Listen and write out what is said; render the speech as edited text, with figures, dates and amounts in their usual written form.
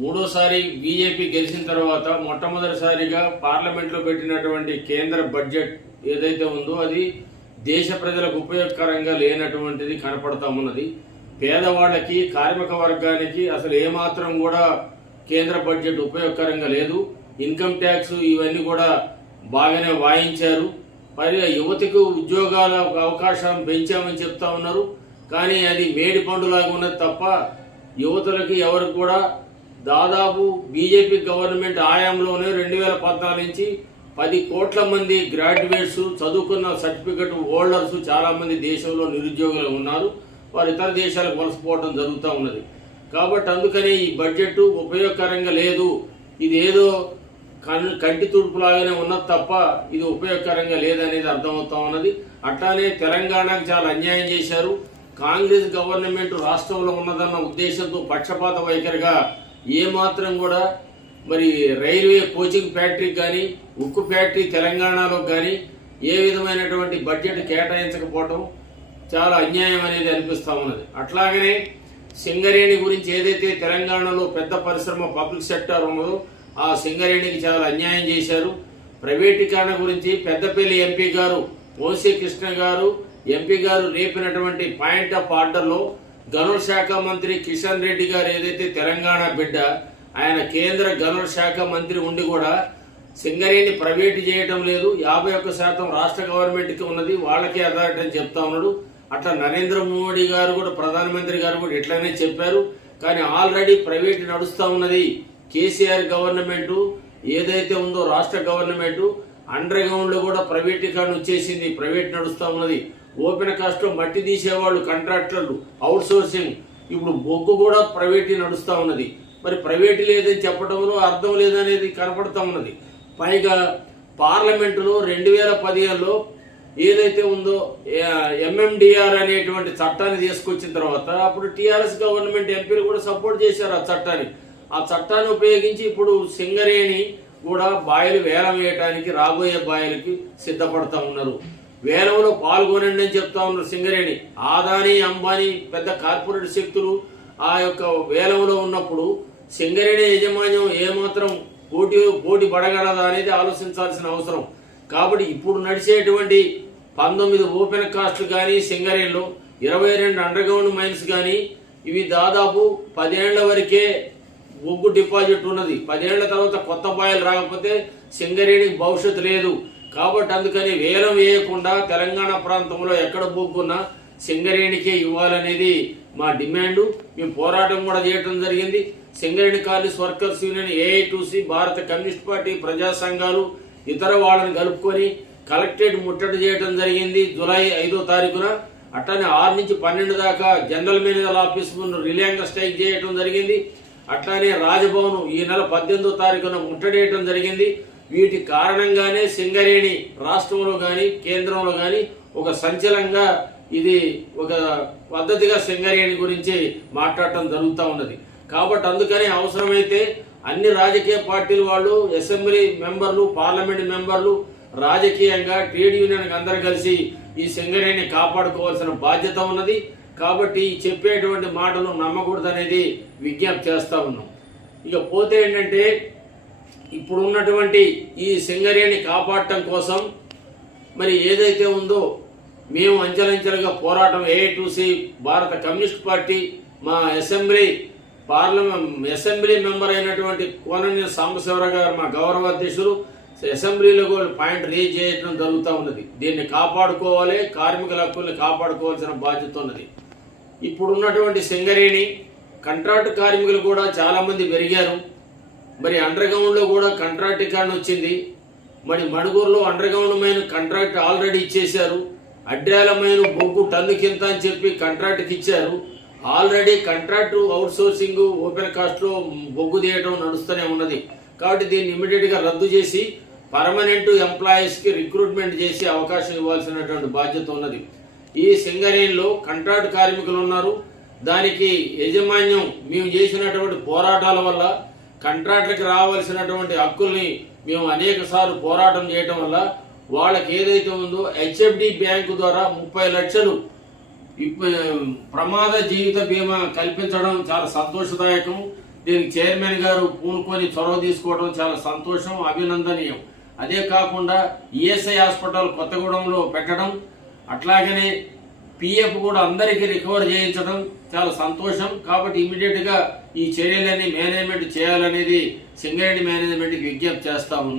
మూడోసారి బీజేపీ గెలిచిన తర్వాత మొట్టమొదటిసారిగా పార్లమెంట్లో పెట్టినటువంటి కేంద్ర బడ్జెట్ ఏదైతే ఉందో అది దేశ ప్రజలకు ఉపయోగకరంగా లేనటువంటిది కనపడతా ఉన్నది. పేదవాళ్ళకి, కార్మిక వర్గానికి అసలు ఏమాత్రం కూడా కేంద్ర బడ్జెట్ ఉపయోగకరంగా లేదు. ఇన్కమ్ ట్యాక్స్ ఇవన్నీ కూడా బాగానే వాయించారు. మరి యువతకు ఉద్యోగాల అవకాశం పెంచామని చెప్తా ఉన్నారు. కానీ అది మేడి పండులాగా ఉన్నది తప్ప యువతులకి ఎవరికి కూడా దాదాపు బీజేపీ గవర్నమెంట్ ఆయాంలోనే 2014 నుంచి 10 కోట్ల మంది గ్రాడ్యుయేట్స్, చదువుకున్న సర్టిఫికెట్ హోల్డర్స్ చాలా మంది దేశంలో నిరుద్యోగులు ఉన్నారు. వారు ఇతర దేశాలకు వలసపోవడం జరుగుతూ ఉన్నది. కాబట్టి అందుకనే ఈ బడ్జెట్ ఉపయోగకరంగా లేదు. ఇది ఏదో కంటి తుడుపులాగానే ఉన్నది తప్ప ఇది ఉపయోగకరంగా లేదనేది అర్థమవుతా ఉన్నది. అట్లానే తెలంగాణకు చాలా అన్యాయం చేశారు. కాంగ్రెస్ గవర్నమెంట్ రాష్ట్రంలో ఉన్నదన్న ఉద్దేశంతో పక్షపాత వైఖరిగా ఏమాత్రం కూడా మరి రైల్వే కోచింగ్ ఫ్యాక్టరీకి కానీ, ఉక్కు ఫ్యాక్టరీ తెలంగాణలో కానీ ఏ విధమైనటువంటి బడ్జెట్ కేటాయించకపోవటం చాలా అన్యాయం అనేది అనిపిస్తూ ఉన్నది. అట్లాగనే సింగరేణి గురించి ఏదైతే తెలంగాణలో పెద్ద పరిశ్రమ పబ్లిక్ సెక్టర్ ఉన్నదో ఆ సింగరేణికి చాలా అన్యాయం చేశారు. ప్రైవేటీకరణ గురించి పెద్దపల్లి ఎంపీ గారు వంశీ కృష్ణ గారు ఎంపీ గారు రేపినటువంటి పాయింట్ ఆఫ్ ఆర్డర్లో గనుల శాఖ మంత్రి కిషన్ రెడ్డి గారు ఏదైతే తెలంగాణ బిడ్డ, ఆయన కేంద్ర గనుల శాఖ మంత్రి ఉండి కూడా సింగరేణి ప్రైవేటు చేయటం లేదు, 51% రాష్ట్ర గవర్నమెంట్కి ఉన్నది, వాళ్ళకే అథారిటీ అని చెప్తా ఉన్నాడు. అట్లా నరేంద్ర మోడీ గారు కూడా, ప్రధానమంత్రి గారు కూడా ఇట్లానే చెప్పారు. కానీ ఆల్రెడీ ప్రైవేట్ నడుస్తూ ఉన్నది. కేసీఆర్ గవర్నమెంట్ ఏదైతే ఉందో రాష్ట్ర గవర్నమెంట్ అండర్ గ్రౌండ్ లో కూడా ప్రైవేటీకరణ వచ్చేసింది, ప్రైవేట్ నడుస్తూ ఉన్నది. ఓపెన్ కాస్ట్ లో మట్టి తీసేవాళ్ళు కాంట్రాక్టర్లు, అవుట్ సోర్సింగ్, ఇప్పుడు బొగ్గు కూడా ప్రైవేట్ నడుస్తూ ఉన్నది. మరి ప్రైవేట్ లేదని చెప్పడంలో అర్థం లేదనేది కనపడతా ఉన్నది. పైగా పార్లమెంటులో 2015లో ఏదైతే ఉందో ఎంఎండిఆర్ అనేటువంటి చట్టాన్ని తీసుకొచ్చిన తర్వాత అప్పుడు టీఆర్ఎస్ గవర్నమెంట్ ఎంపీలు కూడా సపోర్ట్ చేశారు ఆ చట్టాన్ని. ఆ చట్టాన్ని ఉపయోగించి ఇప్పుడు సింగరేణి కూడా బాయిలు వేలం వేయడానికి, రాబోయే బాయిలకి సిద్ధపడతా ఉన్నారు. వేలంలో పాల్గొనండి అని చెప్తా ఉన్నారు సింగరేణి. ఆదాని, అంబానీ పెద్ద కార్పొరేట్ శక్తులు ఆ యొక్క వేలంలో ఉన్నప్పుడు సింగరేణి యాజమాన్యం ఏమాత్రం పోటీ పడగలదా అనేది ఆలోచించాల్సిన అవసరం. కాబట్టి ఇప్పుడు నడిచేటువంటి 19 ఓపెన్ కాస్ట్ కానీ, సింగరేణిలో 22 అండర్ గ్రౌండ్ మైన్స్ కానీ, ఇవి దాదాపు 10 ఏళ్ల వరకే బొగ్గు డిపాజిట్ ఉన్నది. 10 ఏళ్ల తర్వాత కొత్త బాయిలు రాకపోతే సింగరేణికి భవిష్యత్తు లేదు. కాబట్టి అందుకని వేలం వేయకుండా తెలంగాణ ప్రాంతంలో ఎక్కడ బొగ్గున్నా సింగరేణికే ఇవ్వాలనేది మా డిమాండ్. మేము పోరాటం కూడా చేయడం జరిగింది. Singareni college workers union, AITC, భారత కమ్యూనిస్ట్ పార్టీ, ప్రజా సంఘాలు ఇతర వాళ్ళని కలుపుకొని కలెక్టరేట్ ముట్టడి చేయడం జరిగింది జూలై 5వ తారీఖున. అట్లానే 6 నుంచి 12 దాకా జనరల్ మేనేజర్ ఆఫీస్ ముందు రిలయంగా స్ట్రైక్ చేయడం జరిగింది. అట్లానే రాజభవన్ ఈ నెల 18వ తారీఖున ముట్టడేయడం జరిగింది. వీటి కారణంగానే సింగరేణి రాష్ట్రంలో కానీ కేంద్రంలో కానీ ఒక సంచలనంగా ఇది ఒక పద్ధతిగా సింగరేణి గురించి మాట్లాడటం జరుగుతూ ఉన్నది. కాబట్టి అందుకని అవసరమైతే అన్ని రాజకీయ పార్టీల వాళ్ళు, అసెంబ్లీ మెంబర్లు, పార్లమెంట్ మెంబర్లు, రాజకీయంగా ట్రేడ్ యూనియన్ అందరు కలిసి ఈ సింగరేణిని కాపాడుకోవాల్సిన బాధ్యత ఉన్నది. కాబట్టి చెప్పేటువంటి మాటలు నమ్మకూడదు అనేది విజ్ఞప్తి చేస్తా ఉన్నాం. ఇక పోతే ఏంటంటే ఇప్పుడు ఉన్నటువంటి ఈ సింగరేణి కాపాడటం కోసం మరి ఏదైతే ఉందో మేము అంచెలంచెలుగా పోరాటం, ఏఐటీసీ, భారత కమ్యూనిస్ట్ పార్టీ, మా అసెంబ్లీ మెంబర్ అయినటువంటి కోననేని సాంబశివరావు గారు మా గౌరవ అధ్యక్షులు అసెంబ్లీలో కూడా పాయింట్ రేజ్ చేయడం జరుగుతూ ఉన్నది. దీన్ని కాపాడుకోవాలి, కార్మికుల హక్కుల్ని కాపాడుకోవాల్సిన బాధ్యత ఉన్నది. ఇప్పుడున్నటువంటి సింగరేణి కాంట్రాక్ట్ కార్మికులు కూడా చాలా మంది పెరిగారు. మరి అండర్ గ్రౌండ్ లో కూడా కాంట్రాక్టీకరణ వచ్చింది. మరి మణుగూరులో underground mine contract already ఇచ్చేశారు. అడ్డాల మైన్ బొగ్గు టన్నుకింత అని చెప్పి కాంట్రాక్ట్కి ఇచ్చారు. Already contract, outsourcing, opencast లో బొగ్గు తీయటం నడుస్తూనే ఉన్నది. కాబట్టి దీన్ని ఇమీడియట్ గా రద్దు చేసి పర్మనెంట్ ఎంప్లాయీస్ కి రిక్రూట్మెంట్ చేసి అవకాశం ఇవ్వాల్సినటువంటి బాధ్యత ఉన్నది. ఈ సింగరేణిలో కాంట్రాక్ట్ కార్మికులు ఉన్నారు. దానికి యాజమాన్యం మేము చేసినటువంటి పోరాటాల వల్ల కాంట్రాక్టులకు రావాల్సినటువంటి హక్కుల్ని మేము అనేక సార్లు పోరాటం చేయటం వల్ల వాళ్ళకి ఏదైతే ఉందో హెచ్ఎఫ్డి బ్యాంకు ద్వారా 30 లక్షలు ప్రమాద జీవిత బీమా కల్పించడం చాలా సంతోషదాయకం. దీనికి చైర్మన్ గారు పూనుకొని చొరవ తీసుకోవడం చాలా సంతోషం, అభినందనీయం. అదే కాకుండా ఈఎస్ఐ హాస్పిటల్ కొత్తగూడెంలో పెట్టడం, అట్లాగనే పిఎఫ్ కూడా అందరికీ రికవర్ చేయించడం చాలా సంతోషం. కాబట్టి ఇమీడియట్గా ఈ చర్యలన్నీ మేనేజ్మెంట్ చేయాలనేది సింగరేణి మేనేజ్మెంట్కి విజ్ఞప్తి చేస్తా ఉన్నాం.